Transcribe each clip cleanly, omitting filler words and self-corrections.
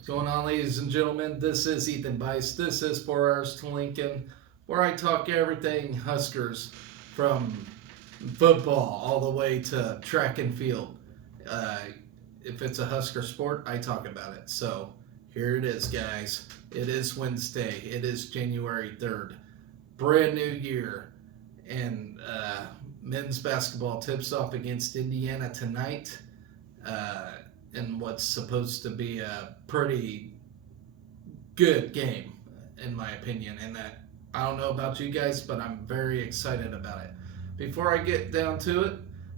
What's going on, ladies and gentlemen? This is Ethan Bice. This is 4 Hours to Lincoln, where I talk everything Huskers from football all the way to track and field. Uh, if it's a Husker sport, I talk about it. So here it is, guys. It is Wednesday. It is January 3rd. Brand new year. And men's basketball tips off against Indiana tonight. In what's supposed to be a pretty good game, in my opinion. And that I don't know about you guys, but I'm very excited about it. Before I get down to it,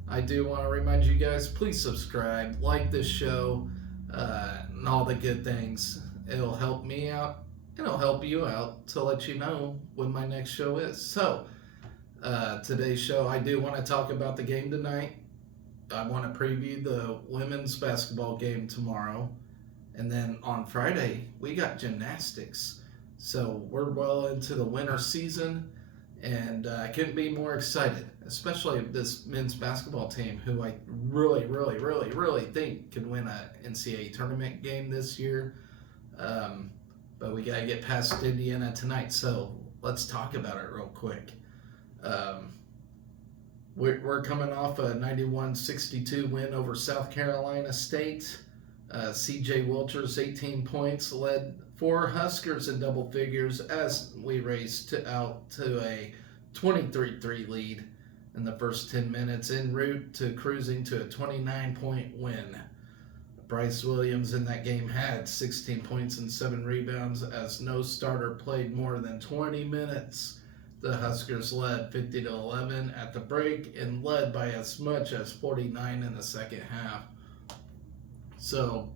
I do want to remind you guys, please subscribe, like this show, and all the good things. It'll help me out. It'll help you out to let you know when my next show is. So, today's show, I do want to talk about the game tonight. I want to preview the women's basketball game tomorrow. And then on Friday, we got gymnastics. So we're well into the winter season, and I couldn't be more excited, especially this men's basketball team, who I really think could win an NCAA tournament game this year. But we got to get past Indiana tonight, so let's talk about it real quick. We're coming off a 91-62 win over South Carolina State. C.J. Wilcher's 18 points led 4 Huskers in double figures as we raced out to a 23-3 lead in the first 10 minutes, en route to cruising to a 29-point win. Bryce Williams in that game had 16 points and 7 rebounds as no starter played more than 20 minutes. The Huskers led 50-11 at the break and led by as much as 49 in the second half. So,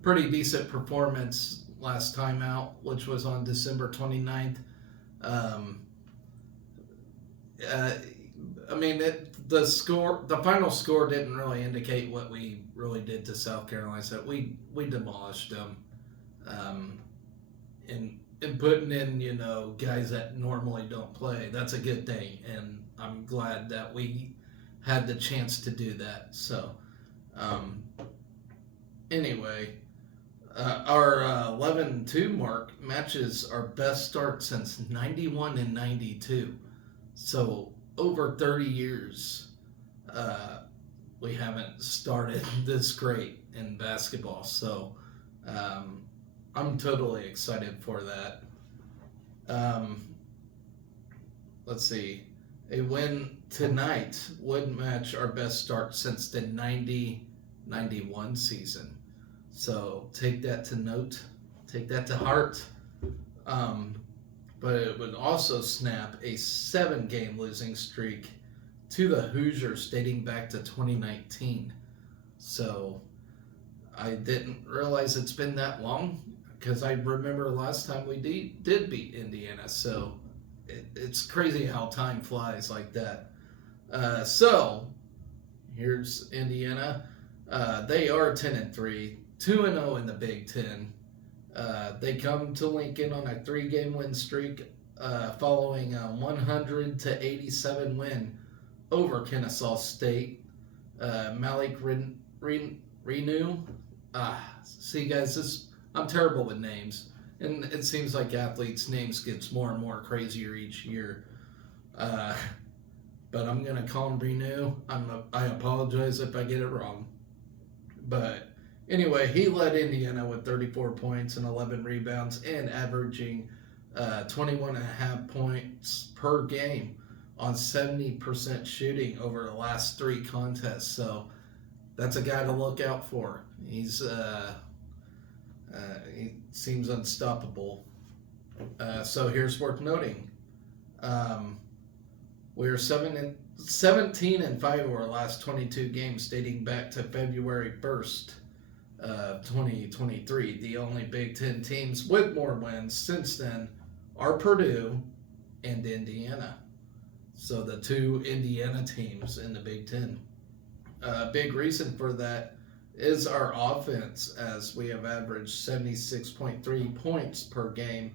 pretty decent performance last time out, which was on December 29th. The final score didn't really indicate what we really did to South Carolina. So we demolished them. And putting in, guys that normally don't play, that's a good thing. And I'm glad that we had the chance to do that. So, anyway, our 11-2 mark matches our best start since 91 and 92. So, over 30 years, we haven't started this great in basketball. So, I'm totally excited for that. Let's see. A win tonight would match our best start since the 90-91 season. So take that to note. Take that to heart. But it would also snap a 7-game losing streak to the Hoosiers dating back to 2019. So I didn't realize it's been that long, because I remember last time we did beat Indiana. So it's crazy how time flies like that. So here's Indiana. They are 10-3, 2-0 in the Big Ten. They come to Lincoln on a 3-game win streak, following a 100-87 win over Kennesaw State. Malik Renew. See, guys, I'm terrible with names, and it seems like athletes' names gets more and more crazier each year. But I'm gonna call him Renew. I apologize if I get it wrong. But anyway, he led Indiana with 34 points and 11 rebounds and averaging 21.5 points per game on 70% shooting over the last 3 contests. So that's a guy to look out for. He seems unstoppable. So here's worth noting. We're 17-5 over our last 22 games dating back to February 1st, 2023. The only Big Ten teams with more wins since then are Purdue and Indiana. So the 2 Indiana teams in the Big Ten. Big reason for that is our offense, as we have averaged 76.3 points per game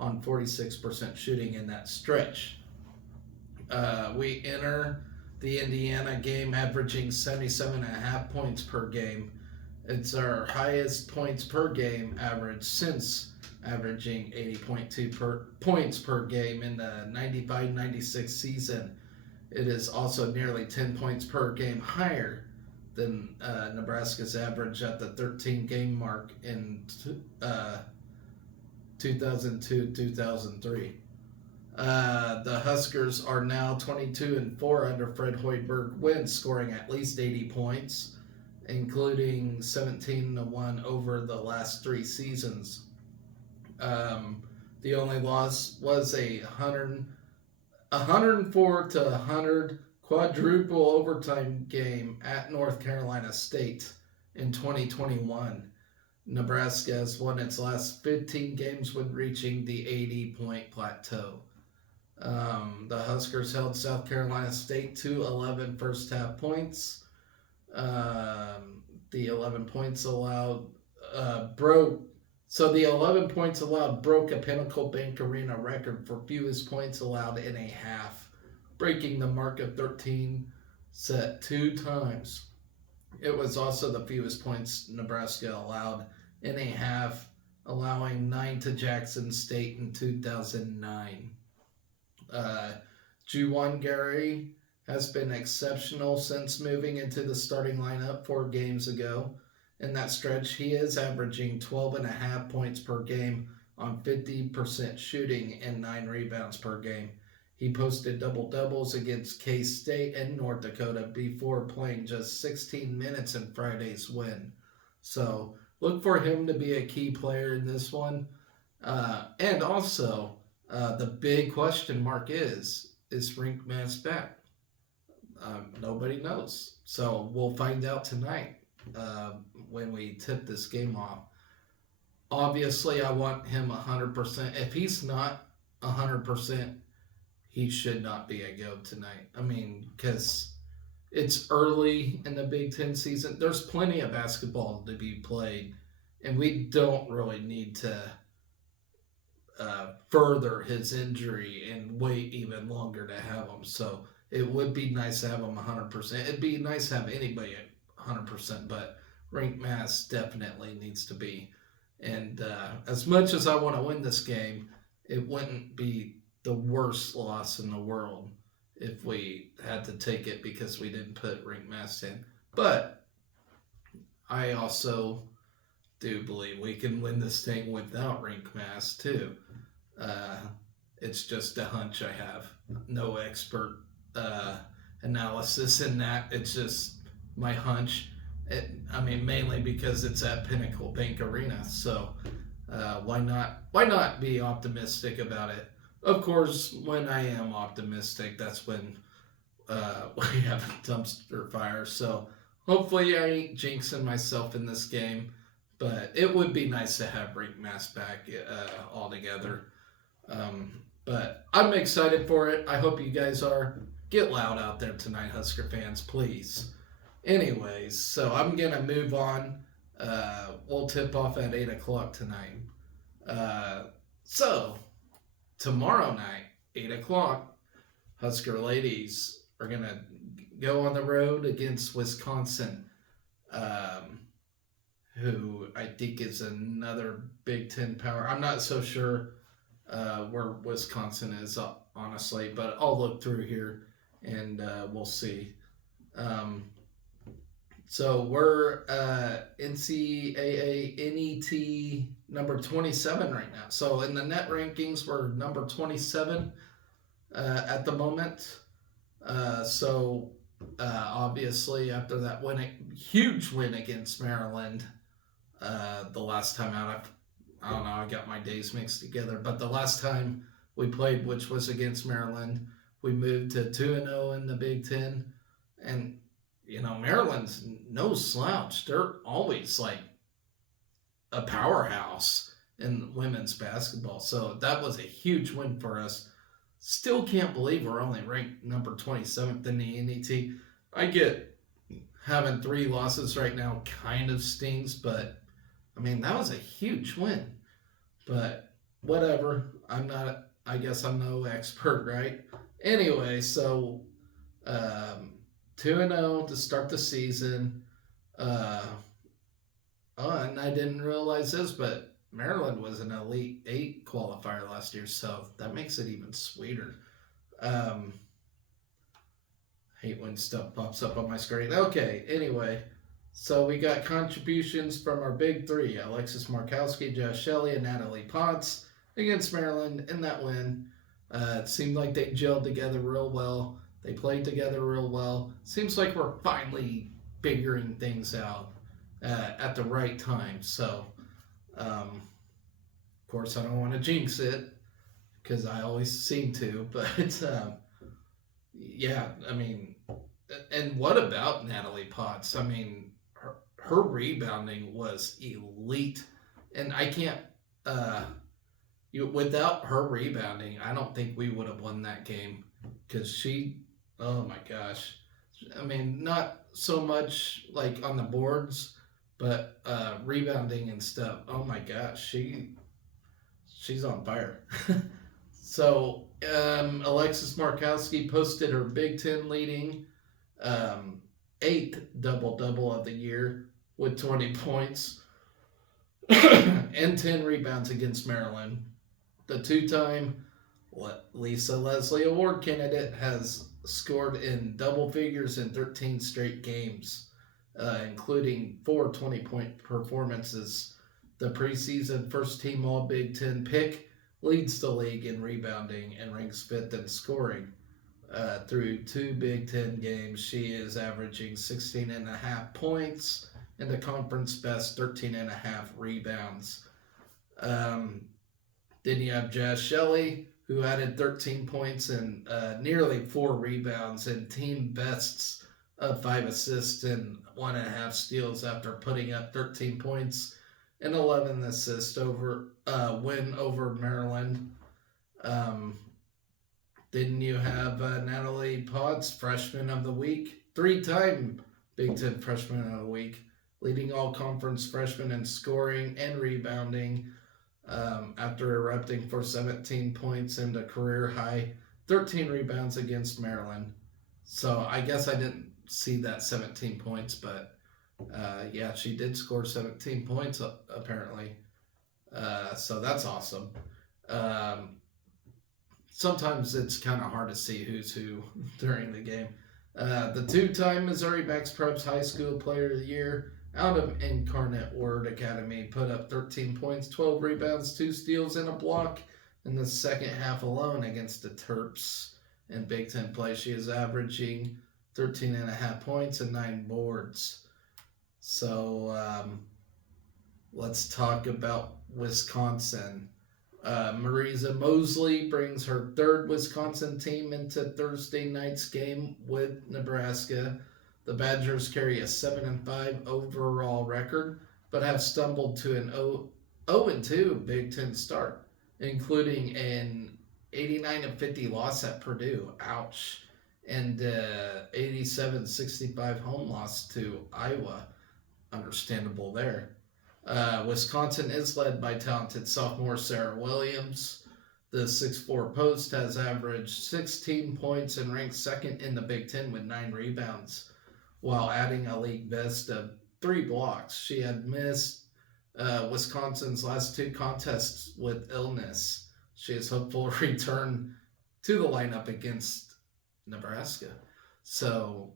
on 46% shooting in that stretch. We enter the Indiana game averaging 77.5 points per game It's our highest points per game average since averaging 80.2 points per game in the 95-96 season. It is also nearly 10 points per game higher than Nebraska's average at the 13 game mark in 2002-2003. The Huskers are now 22-4 under Fred Hoiberg, when scoring at least 80 points, including 17-1 over the last 3 seasons. The only loss was a 104-100 quadruple overtime game at North Carolina State in 2021. Nebraska has won its last 15 games when reaching the 80-point plateau. The Huskers held South Carolina State to 11 first half points. The 11 points allowed broke. So the 11 points allowed broke a Pinnacle Bank Arena record for fewest points allowed in a half, breaking the mark of 13 set 2 times. It was also the fewest points Nebraska allowed in a half, allowing 9 to Jackson State in 2009. Juwan Gary has been exceptional since moving into the starting lineup 4 games ago. In that stretch, he is averaging 12.5 points per game on 50% shooting and 9 rebounds per game. He posted double-doubles against K-State and North Dakota before playing just 16 minutes in Friday's win. So look for him to be a key player in this one. And also, the big question mark is Rink Mass back? Nobody knows. So we'll find out tonight when we tip this game off. Obviously, I want him 100%. If he's not 100%, he should not be a go tonight. I mean, because it's early in the Big Ten season. There's plenty of basketball to be played, and we don't really need to further his injury and wait even longer to have him. So it would be nice to have him 100%. It'd be nice to have anybody at 100%, but Rink Mass definitely needs to be. And as much as I want to win this game, it wouldn't be the worst loss in the world if we had to take it because we didn't put Rink Mass in. But I also do believe we can win this thing without Rink Mass too. It's just a hunch I have. No expert analysis in that. It's just my hunch. Mainly because it's at Pinnacle Bank Arena. So why not be optimistic about it? Of course, when I am optimistic, that's when we have a dumpster fire. So hopefully I ain't jinxing myself in this game. But it would be nice to have Rink Mass back altogether. But I'm excited for it. I hope you guys are. Get loud out there tonight, Husker fans, please. Anyways, so I'm going to move on. We'll tip off at 8 o'clock tonight. So, tomorrow night, 8 o'clock, Husker ladies are going to go on the road against Wisconsin, who I think is another Big Ten power. I'm not so sure where Wisconsin is, honestly, but I'll look through here and we'll see. So we're NCAA NET number 27 right now. So in the net rankings, we're number 27 at the moment. So obviously after that huge win against Maryland the last time out, I don't know, I got my days mixed together, but the last time we played, which was against Maryland, we moved to 2-0 in the Big Ten. And you know, Maryland's no slouch. They're always like a powerhouse in women's basketball. So that was a huge win for us. Still can't believe we're only ranked number 27th in the NET. I get having 3 losses right now kind of stings, but I mean, that was a huge win. But whatever. I guess I'm no expert, right? Anyway, so 2-0 to start the season. Oh, and I didn't realize this, but Maryland was an Elite Eight qualifier last year, so that makes it even sweeter. Um, hate when stuff pops up on my screen. Okay, anyway, so we got contributions from our big three: Alexis Markowski, Josh Shelley, and Natalie Potts against Maryland in that win. It seemed like they gelled together real well. They played together real well. Seems like we're finally figuring things out at the right time. So, of course, I don't want to jinx it because I always seem to, but yeah, I mean, and what about Natalie Potts? I mean, her rebounding was elite, and I can't. Uh, without her rebounding, I don't think we would have won that game because she. Oh my gosh, I mean, not so much like on the boards, but rebounding and stuff. Oh my gosh, she's on fire. So Alexis Markowski posted her Big Ten leading um, eighth double double of the year with 20 points and 10 rebounds against Maryland. The two-time Lisa Leslie Award candidate has scored in double figures in 13 straight games, including four 20-point performances. The preseason first team All Big Ten pick leads the league in rebounding and ranks fifth in scoring. Through two Big Ten games, she is averaging 16.5 points and the conference best 13.5 rebounds. Um, then you have Jazz Shelley, who added 13 points and nearly four rebounds and team bests of five assists and 1.5 steals after putting up 13 points and 11 assists over win over Maryland. Um, then you have Natalie Potts, freshman of the week, three-time Big Ten freshman of the week, leading all conference freshmen in scoring and rebounding after erupting for 17 points and a career high 13 rebounds against Maryland. So I guess I didn't see that 17 points, but yeah, she did score 17 points apparently. So that's awesome. Um, Sometimes it's kind of hard to see who's who during the game. The two-time Missouri Max Preps High School Player of the Year out of Incarnate Word Academy put up 13 points, 12 rebounds, 2 steals, and a block in the second half alone against the Terps in Big Ten play. She is averaging 13.5 points and 9 boards. So let's talk about Wisconsin. Marisa Mosley brings her third Wisconsin team into Thursday night's game with Nebraska. The Badgers carry a 7-5 overall record, but have stumbled to an 0-2 Big Ten start, including an 89-50 loss at Purdue. Ouch. And 87-65 home loss to Iowa. Understandable there. Wisconsin is led by talented sophomore Sarah Williams. The 6'4 post has averaged 16 points and ranks second in the Big Ten with 9 rebounds, while adding a league best of 3 blocks. She had missed Wisconsin's last 2 contests with illness. She is hopeful to return to the lineup against Nebraska. So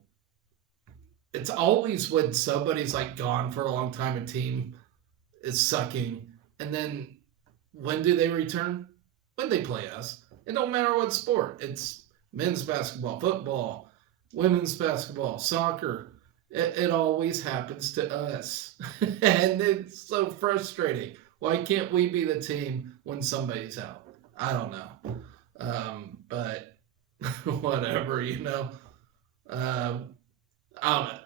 it's always when somebody's like gone for a long time, a team is sucking, and then when do they return? When they play us. It don't matter what sport. It's men's basketball, football, women's basketball, soccer. It always happens to us. And it's so frustrating. Why can't we be the team when somebody's out? I don't know. But whatever, you know. I don't know.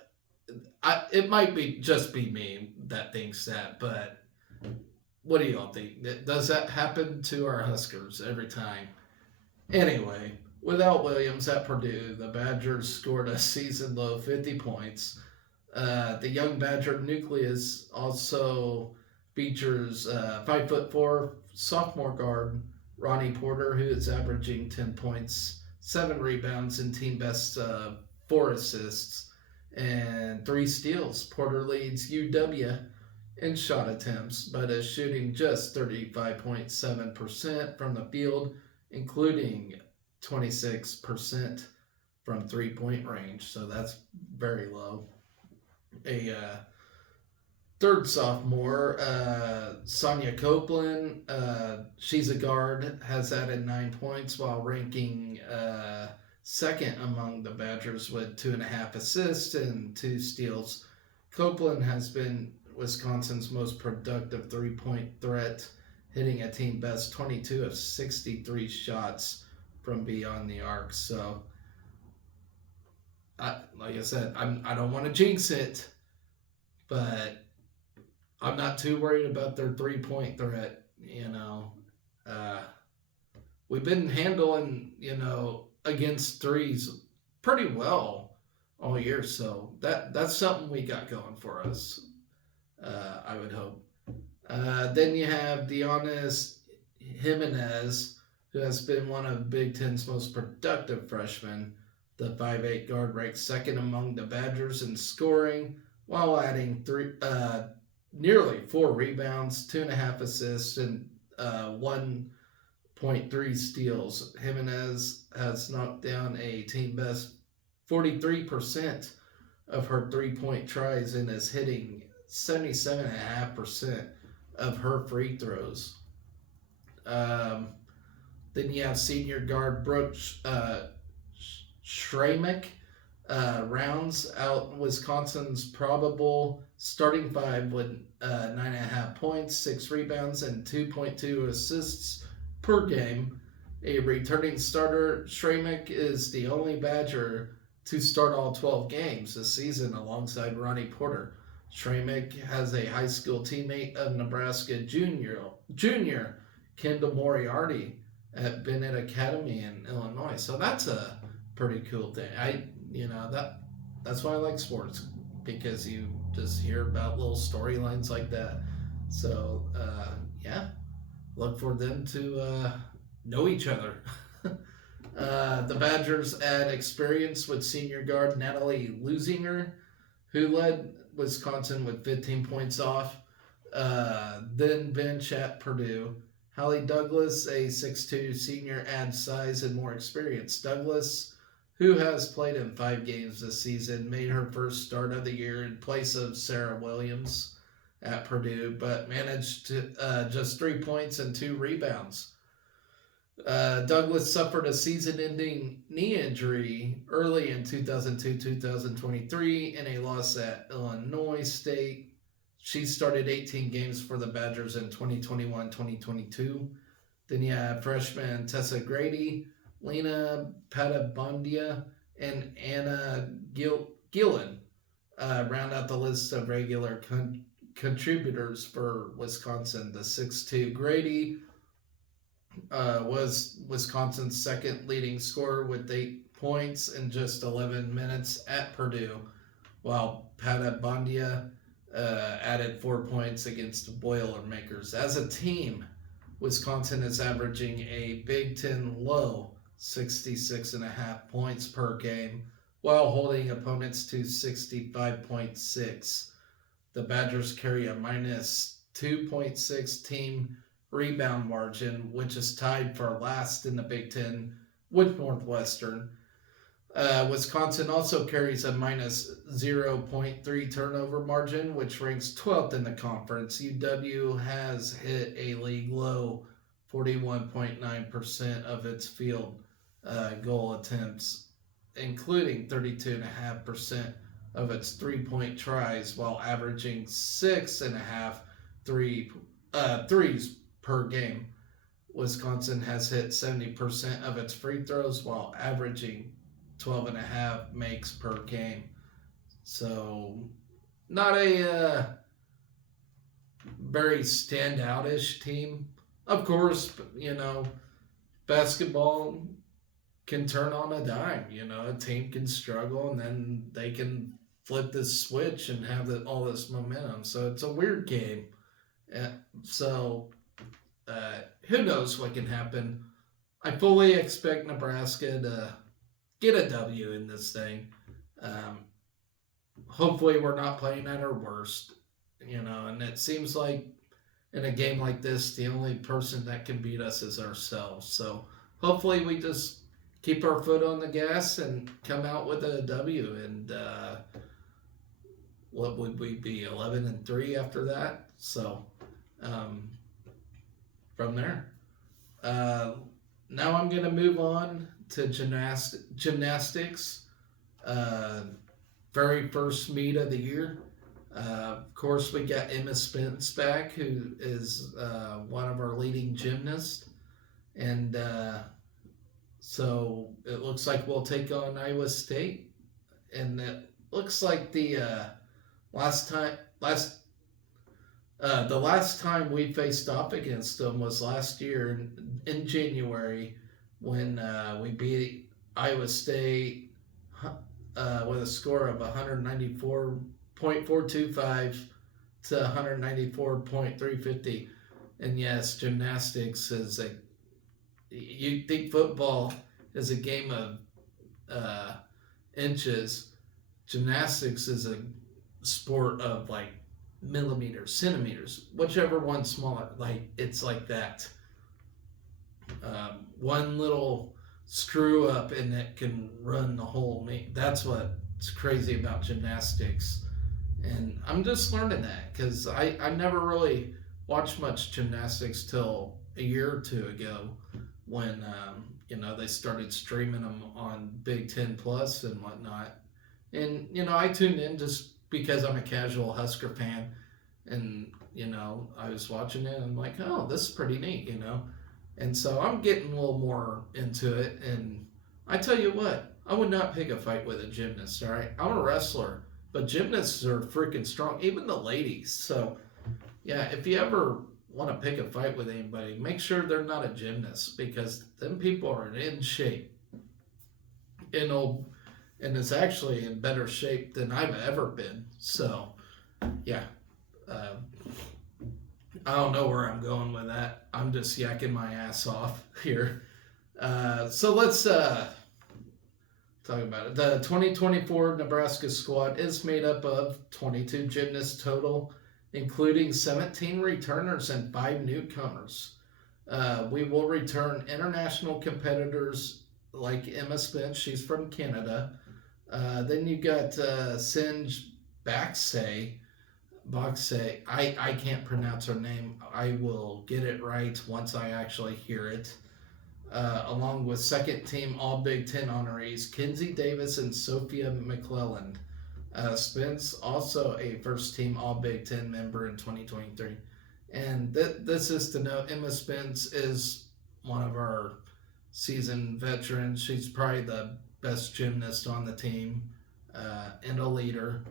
It might be just be me that thinks that, but what do y'all think? Does that happen to our Huskers every time? Anyway, without Williams at Purdue, the Badgers scored a season low 50 points. The young Badger nucleus also features 5'4" sophomore guard Ronnie Porter, who is averaging 10 points, 7 rebounds, and team best 4 assists and 3 steals. Porter leads UW in shot attempts, but is shooting just 35.7% from the field, including 26% from 3 point range. So that's very low. A third sophomore, Sonia Copeland, she's a guard, has added 9 points while ranking second among the Badgers with 2.5 assists and 2 steals. Copeland has been Wisconsin's most productive 3 point threat, hitting a team best 22 of 63 shots from beyond the arc. So, like I said, I don't want to jinx it, but I'm not too worried about their 3 point threat. Uh, we've been handling against threes pretty well all year, so that's something we got going for us. I would hope. Then you have Dionis Jimenez, who has been one of Big Ten's most productive freshmen. The 5'8" guard ranks second among the Badgers in scoring, while adding nearly 4 rebounds, 2.5 assists, and 1.3 steals. Jimenez has knocked down a team best 43% of her 3 point tries and is hitting 77.5% of her free throws. Um, then you have senior guard Brooke Schramek, rounds out Wisconsin's probable starting five with 9.5 points, 6 rebounds, and 2.2 assists per game. A returning starter, Schramek is the only Badger to start all 12 games this season alongside Ronnie Porter. Schramek has a high school teammate of Nebraska junior Kendall Moriarty at Bennett Academy in Illinois. So that's a pretty cool thing. That's why I like sports, because you just hear about little storylines like that. So yeah, look for them to know each other. The Badgers add experience with senior guard Natalie Lusinger, who led Wisconsin with 15 points off. Then bench at Purdue. Hallie Douglas, a 6'2 senior, adds size and more experience. Douglas, who has played in 5 games this season, made her first start of the year in place of Sarah Williams at Purdue, but managed to, just 3 points and 2 rebounds. Douglas suffered a season ending knee injury early in 2002-2023 in a loss at Illinois State. She started 18 games for the Badgers in 2021-2022. Then you have freshman Tessa Grady, Lena Patabondia, and Anna Gillen round out the list of regular contributors for Wisconsin. The 6'2 Grady was Wisconsin's second leading scorer with 8 points in just 11 minutes at Purdue, while Patabondia added 4 points against the Boilermakers. As a team, Wisconsin is averaging a Big Ten low 66.5 points per game, while holding opponents to 65.6. The Badgers carry a minus 2.6 team rebound margin, which is tied for last in the Big Ten with Northwestern. Wisconsin also carries a minus 0.3 turnover margin, which ranks 12th in the conference. UW has hit a league low 41.9% of its field goal attempts, including 32.5% of its 3 point tries, while averaging 6.5 threes per game. Wisconsin has hit 70% of its free throws while averaging 12.5 makes per game. So, not a very standout-ish team. Of course, basketball can turn on a dime. A team can struggle and then they can flip this switch and have all this momentum. So it's a weird game. So who knows what can happen. I fully expect Nebraska to get a W in this thing. Hopefully we're not playing at our worst. And it seems like in a game like this, the only person that can beat us is ourselves. So hopefully we just keep our foot on the gas and come out with a W. And what would we be, 11-3 after that? So um, from there. Uh, Now I'm going to move on to gymnastics. Uh, Very first meet of the year. Of course, we got Emma Spence back, who is one of our leading gymnasts. And so it looks like we'll take on Iowa State. And it looks like last time last the last time we faced off against them was last year in January when we beat Iowa State with a score of 194.425 to 194.350. And yes, gymnastics is you think football is a game of inches. Gymnastics is a sport of like millimeters, centimeters, whichever one's smaller. Like it's like that. One little screw up and it can run the whole meet. That's what's crazy about gymnastics. And I'm just learning that because I never really watched much gymnastics till a year or two ago when they started streaming them on Big Ten Plus and whatnot. And I tuned in just because I'm a casual Husker fan, and I was watching it and I'm like, oh, this is pretty neat, and so I'm getting a little more into it. And I tell you what, I would not pick a fight with a gymnast. All right, I'm a wrestler, but gymnasts are freaking strong, even the ladies. So yeah, if you ever want to pick a fight with anybody, make sure they're not a gymnast, because them people are in shape and it's actually in better shape than I've ever been. So yeah, I don't know where I'm going with that. I'm just yakking my ass off here. So let's talk about it. The 2024 Nebraska squad is made up of 22 gymnasts total, including 17 returners and 5 newcomers. We will return international competitors like Emma Spence. She's from Canada. Then you got Sinj Baxay. I can't pronounce her name. I will get it right once I actually hear it. Along with second team All Big Ten honorees Kinsey Davis and Sophia McClelland. Spence also a first team All Big Ten member in 2023. And this is to note, Emma Spence is one of our seasoned veterans. She's probably the best gymnast on the team and a leader,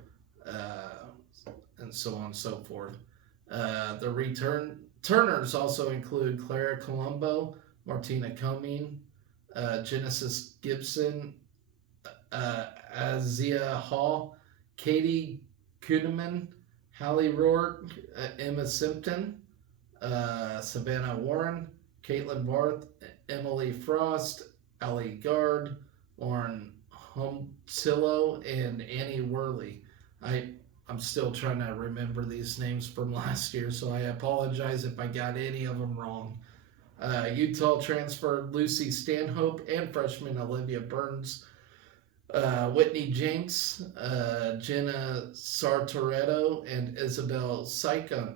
and so on and so forth. The returners also include Clara Colombo, Martina Coming, Genesis Gibson, Azia Hall, Katie Kuhneman, Hallie Rourke, Emma Simpton, Savannah Warren, Caitlin Barth, Emily Frost, Allie Gard, Lauren Homtillo, and Annie Worley. I'm still trying to remember these names from last year, so I apologize if I got any of them wrong. Utah transferred Lucy Stanhope and freshman Olivia Burns. Whitney Jenks, Jenna Sartoretto, and Isabel Seacon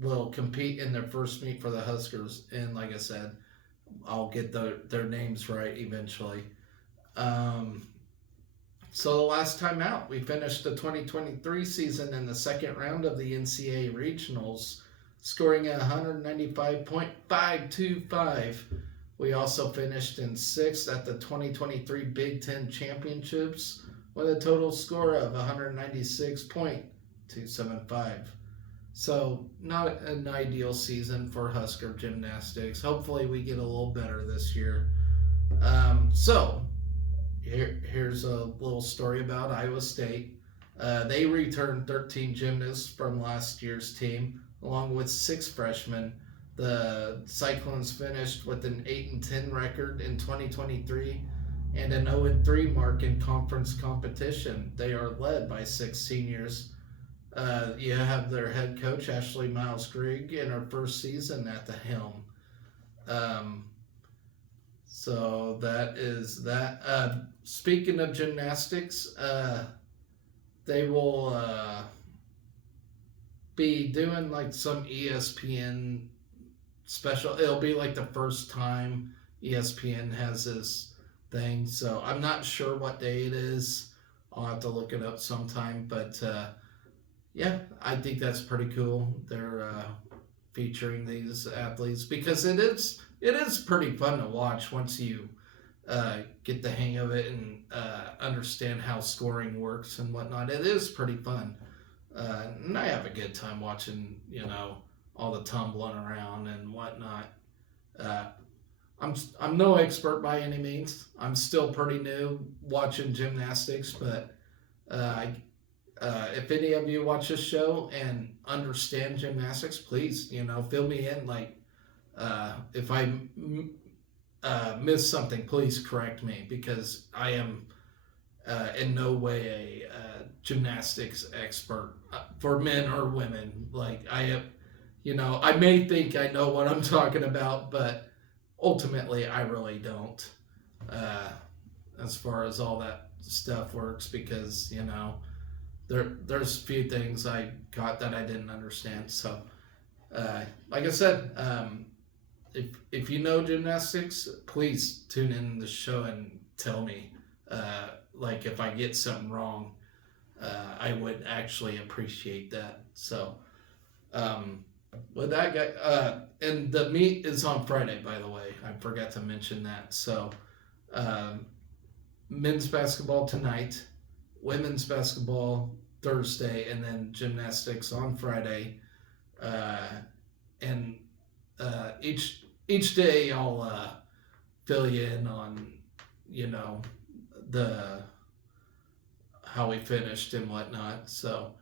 will compete in their first meet for the Huskers. And like I said, I'll get their names right eventually. So the last time out, we finished the 2023 season in the second round of the NCAA Regionals, scoring at 195.525. We also finished in sixth at the 2023 Big Ten Championships with a total score of 196.275. So not an ideal season for Husker gymnastics. Hopefully we get a little better this year. Here's a little story about Iowa State. They returned 13 gymnasts from last year's team, along with 6 freshmen. The Cyclones finished with an 8-10 record in 2023 and an 0-3 mark in conference competition. They are led by 6 seniors. You have their head coach, Ashley Miles Grigg, in her first season at the helm. Um, so that is that. Speaking of gymnastics, they will be doing like some ESPN special. It'll be like the first time ESPN has this thing. So I'm not sure what day it is. I'll have to look it up sometime. But yeah, I think that's pretty cool. They're featuring these athletes because it is pretty fun to watch once you get the hang of it and understand how scoring works and whatnot. It is pretty fun, and I have a good time watching. All the tumbling around and whatnot. Uh, I'm no expert by any means. I'm still pretty new watching gymnastics, but if any of you watch this show and understand gymnastics, please, fill me in. Like, if I miss something, please correct me because I am in no way a gymnastics expert for men or women. Like, I have, I may think I know what I'm talking about, but ultimately, I really don't. Uh, as far as all that stuff works, because there's a few things I got that I didn't understand. So, like I said, if you know gymnastics, please tune in the show and tell me. Like if I get something wrong, I would actually appreciate that. So, with that guy, and the meet is on Friday, by the way. I forgot to mention that. So, um, men's basketball tonight, women's basketball Thursday, and then gymnastics on Friday. Uh, and each day I'll fill you in on you know the how we finished and whatnot. So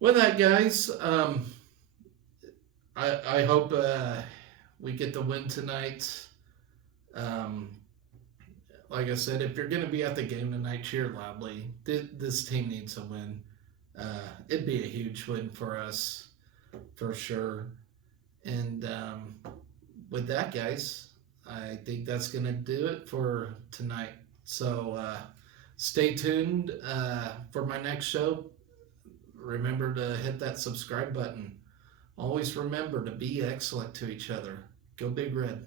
with that, guys, I hope we get the win tonight. Um, like I said, if you're going to be at the game tonight, cheer loudly. This team needs a win. It'd be a huge win for us, for sure. And with that, guys, I think that's going to do it for tonight. So stay tuned for my next show. Remember to hit that subscribe button. Always remember to be excellent to each other. Go Big Red.